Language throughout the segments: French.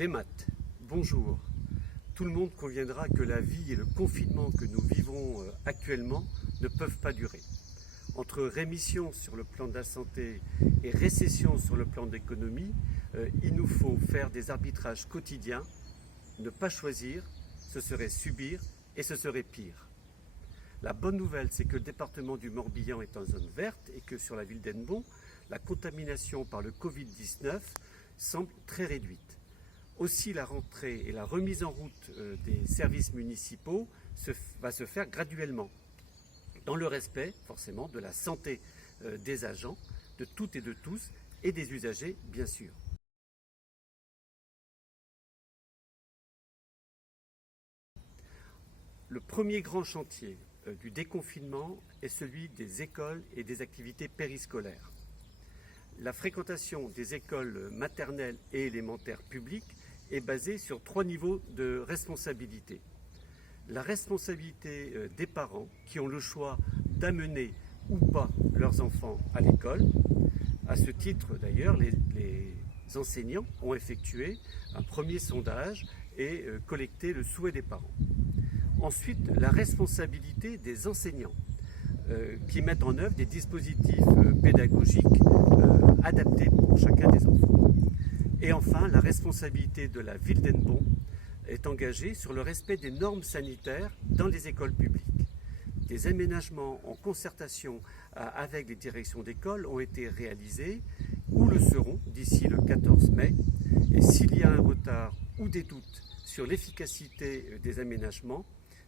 Des maths, bonjour. Tout le monde conviendra que la vie et le confinement que nous vivons actuellement ne peuvent pas durer. Entre rémission sur le plan de la santé et récession sur le plan de l'économie, il nous faut faire des arbitrages quotidiens. Ne pas choisir, ce serait subir et ce serait pire. La bonne nouvelle, c'est que le département du Morbihan est en zone verte et que sur la ville d'Hennebont, la contamination par le Covid-19 semble très réduite. Aussi, la rentrée et la remise en route des services municipaux va se faire graduellement, dans le respect, forcément, de la santé des agents, de toutes et de tous, et des usagers, bien sûr. Le premier grand chantier du déconfinement est celui des écoles et des activités périscolaires. La fréquentation des écoles maternelles et élémentaires publiques est basée sur 3 niveaux de responsabilité. La responsabilité des parents qui ont le choix d'amener ou pas leurs enfants à l'école. À ce titre, d'ailleurs, les enseignants ont effectué un premier sondage et collecté le souhait des parents. Ensuite, la responsabilité des enseignants qui mettent en œuvre des dispositifs pédagogiques adaptés pour chacun des enfants. Et enfin, la responsabilité de la ville d'Hennebont est engagée sur le respect des normes sanitaires dans les écoles publiques. Des aménagements en concertation avec les directions d'école ont été réalisés ou le seront d'ici le 14 mai. Et s'il y a un retard ou des doutes sur l'efficacité des aménagements,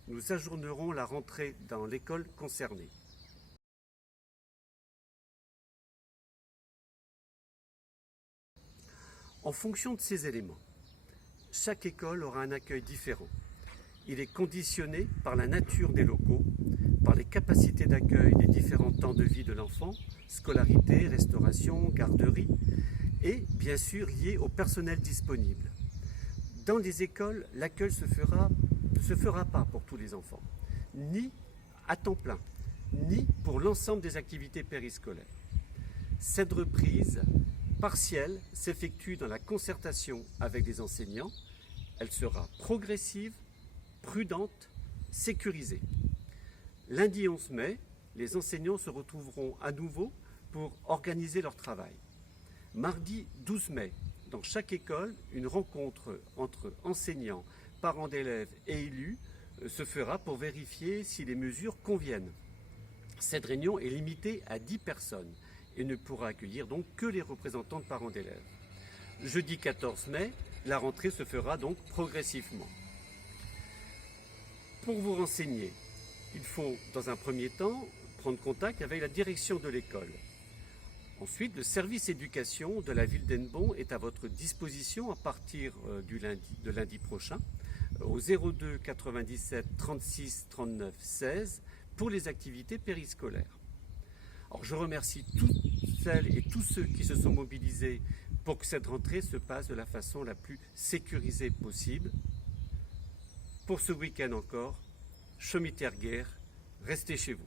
nous ajournerons la rentrée dans l'école concernée. En fonction de ces éléments, chaque école aura un accueil différent. Il est conditionné par la nature des locaux, par les capacités d'accueil des différents temps de vie de l'enfant, scolarité, restauration, garderie, et bien sûr lié au personnel disponible. Dans les écoles, l'accueil ne se fera pas pour tous les enfants, ni à temps plein, ni pour l'ensemble des activités périscolaires. Cette reprise partielle s'effectue dans la concertation avec les enseignants. Elle sera progressive, prudente, sécurisée. Lundi 11 mai, les enseignants se retrouveront à nouveau pour organiser leur travail. Mardi 12 mai, dans chaque école, une rencontre entre enseignants, parents d'élèves et élus se fera pour vérifier si les mesures conviennent. Cette réunion est limitée à 10 personnes et ne pourra accueillir donc que les représentants de parents d'élèves. Jeudi 14 mai, la rentrée se fera donc progressivement. Pour vous renseigner, il faut dans un premier temps prendre contact avec la direction de l'école. Ensuite, le service éducation de la ville d'Hennebont est à votre disposition à partir de lundi prochain au 02 97 36 39 16 pour les activités périscolaires. Alors, je remercie toutes celles et tous ceux qui se sont mobilisés pour que cette rentrée se passe de la façon la plus sécurisée possible. Pour ce week-end encore, Schomiterguer, restez chez vous.